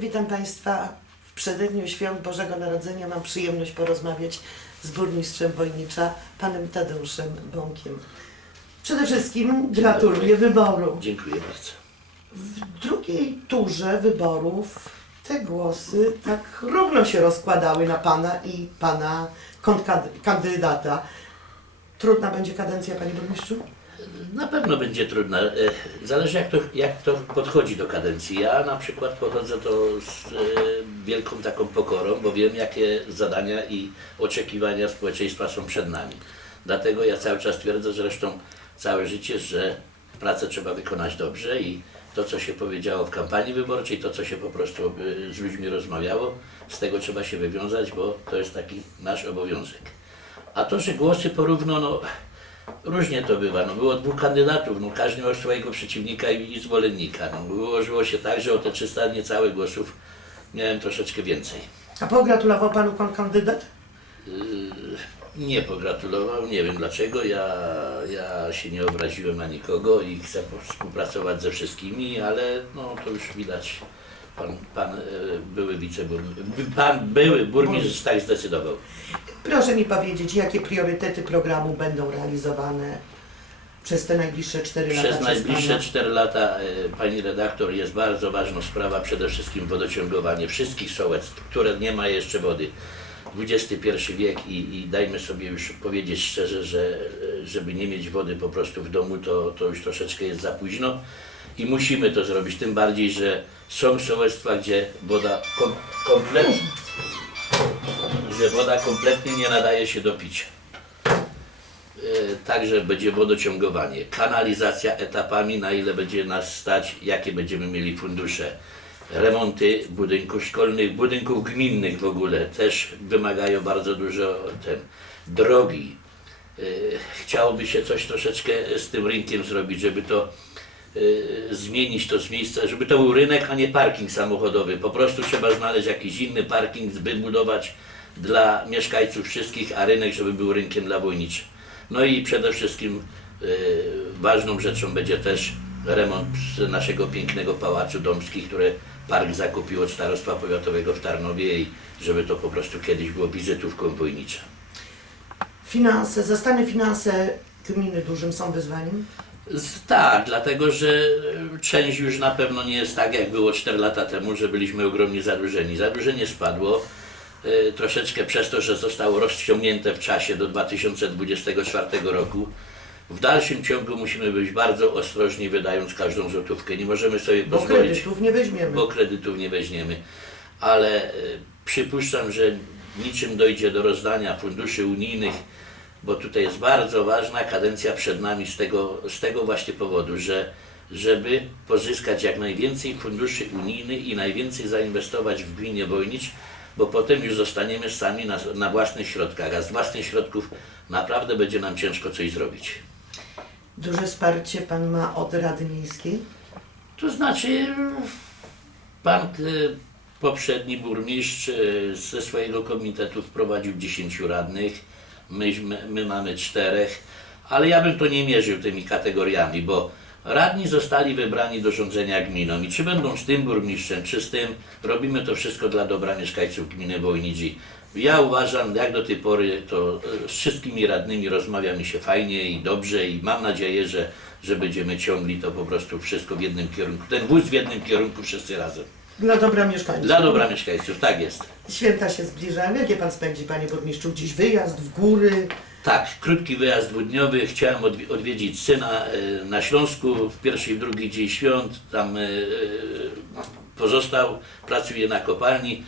Witam Państwa w przededniu świąt Bożego Narodzenia. Mam przyjemność porozmawiać z burmistrzem Wojnicza, panem Tadeuszem Bąkiem. Przede wszystkim gratuluję wyboru. Dziękuję bardzo. W drugiej turze wyborów te głosy tak równo się rozkładały na pana i pana kontka- kandydata. Trudna będzie kadencja, panie burmistrzu? Na pewno będzie trudna. E, Zależy jak to, jak to podchodzi do kadencji. Ja na przykład podchodzę to z e, wielką taką pokorą, bo wiem jakie zadania i oczekiwania społeczeństwa są przed nami. Dlatego ja cały czas twierdzę, zresztą całe życie, że pracę trzeba wykonać dobrze i to, co się powiedziało w kampanii wyborczej, to, co się po prostu e, z ludźmi rozmawiało, z tego trzeba się wywiązać, bo to jest taki nasz obowiązek. A to, że głosy porówno, no różnie to bywa. No, było dwóch kandydatów, no, każdy miał swojego przeciwnika i, i zwolennika. No, ułożyło się tak, że o te 300 niecałe głosów miałem troszeczkę więcej. A pogratulował panu kon- kandydat? Yy, nie pogratulował, nie wiem dlaczego. Ja, ja się nie obraziłem na nikogo i chcę współpracować ze wszystkimi, ale no, to już widać. Pan, pan e, były wiceburmistrz, pan były burmistrz tak zdecydował. Proszę mi powiedzieć, jakie priorytety programu będą realizowane przez te najbliższe 4 lata? Przez najbliższe pana? 4 lata, e, pani redaktor, jest bardzo ważna sprawa, przede wszystkim wodociągowanie wszystkich sołectw, które nie ma jeszcze wody. XXI wiek i, i dajmy sobie już powiedzieć szczerze, że e, żeby nie mieć wody po prostu w domu, to, to już troszeczkę jest za późno i musimy to zrobić, tym bardziej, że są sołectwa, gdzie woda kom, kompletnie, że woda kompletnie nie nadaje się do picia. E, Także będzie wodociągowanie, kanalizacja etapami, na ile będzie nas stać, jakie będziemy mieli fundusze. Remonty budynków szkolnych, budynków gminnych w ogóle też wymagają bardzo dużo ten, drogi. E, Chciałoby się coś troszeczkę z tym rynkiem zrobić, żeby to e, zmienić to z miejsca, żeby to był rynek, a nie parking samochodowy. Po prostu trzeba znaleźć jakiś inny parking, wybudować dla mieszkańców wszystkich, a rynek, żeby był rynkiem dla wojniczy. No i przede wszystkim e, ważną rzeczą będzie też remont naszego pięknego pałacu Domskich, które park zakupił od Starostwa Powiatowego w Tarnowie i żeby to po prostu kiedyś było wizytówką wojnicza. Finanse, zastane finanse gminy dużym są wyzwaniem? Z- Tak, dlatego że e, część już na pewno nie jest tak, jak było 4 lata temu, że byliśmy ogromnie zadłużeni. Zadłużenie spadło troszeczkę przez to, że zostało rozciągnięte w czasie do 2024 roku. W dalszym ciągu musimy być bardzo ostrożni, wydając każdą złotówkę. Nie możemy sobie Bo pozwolić kredytów nie weźmiemy. bo kredytów nie weźmiemy. Ale e, przypuszczam, że niczym dojdzie do rozdania funduszy unijnych, bo tutaj jest bardzo ważna kadencja przed nami z tego, z tego właśnie powodu, że żeby pozyskać jak najwięcej funduszy unijnych i najwięcej zainwestować w gminie Wojnicz, bo potem już zostaniemy sami na, na własnych środkach, a z własnych środków naprawdę będzie nam ciężko coś zrobić. Duże wsparcie pan ma od Rady Miejskiej? To znaczy, pan e, poprzedni burmistrz e, ze swojego komitetu wprowadził 10 radnych, myśmy, my mamy czterech, ale ja bym to nie mierzył tymi kategoriami, bo radni zostali wybrani do rządzenia gminą i czy będą z tym burmistrzem, czy z tym, robimy to wszystko dla dobra mieszkańców gminy Wojnidzi. Ja uważam, jak do tej pory, to e, z wszystkimi radnymi rozmawia mi się fajnie i dobrze i mam nadzieję, że, że będziemy ciągli to po prostu wszystko w jednym kierunku, ten wóz w jednym kierunku wszyscy razem. Dla dobra mieszkańców. Dla dobra mieszkańców, tak jest. Święta się zbliżają. Jakie pan spędzi, panie burmistrzu? Gdzieś wyjazd w góry? Tak, krótki wyjazd dwudniowy. Chciałem odwi- odwiedzić syna e, na Śląsku w pierwszy i drugi dzień świąt. Tam e, e, pozostał, pracuje na kopalni.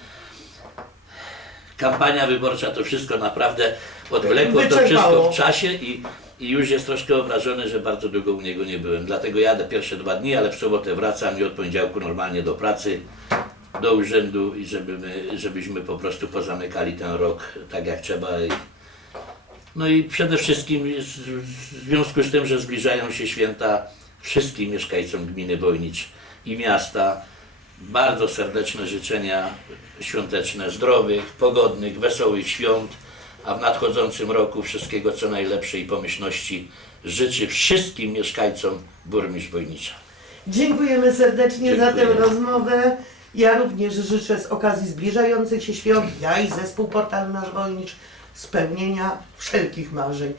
Kampania wyborcza to wszystko naprawdę odwlekło to wszystko w czasie i, i już jest troszkę obrażony, że bardzo długo u niego nie byłem. Dlatego jadę pierwsze dwa dni, ale w sobotę wracam i od poniedziałku normalnie do pracy, do urzędu i żeby my, żebyśmy po prostu pozamykali ten rok tak jak trzeba. No i przede wszystkim w związku z tym, że zbliżają się święta wszystkim mieszkańcom gminy Wojnicz i miasta, bardzo serdeczne życzenia świąteczne, zdrowych, pogodnych, wesołych świąt, a w nadchodzącym roku wszystkiego co najlepsze i pomyślności życzy wszystkim mieszkańcom burmistrz Wojnicza. Dziękujemy serdecznie za tę rozmowę. Ja również życzę z okazji zbliżających się świąt, ja i zespół Portal Nasz Wolnicz, spełnienia wszelkich marzeń.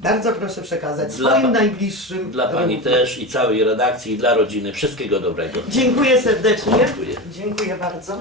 Bardzo proszę przekazać Dla swoim pa- najbliższym. Dla Pani również. też i całej redakcji, i dla rodziny wszystkiego dobrego. Dziękuję serdecznie. Dziękuję. Dziękuję bardzo.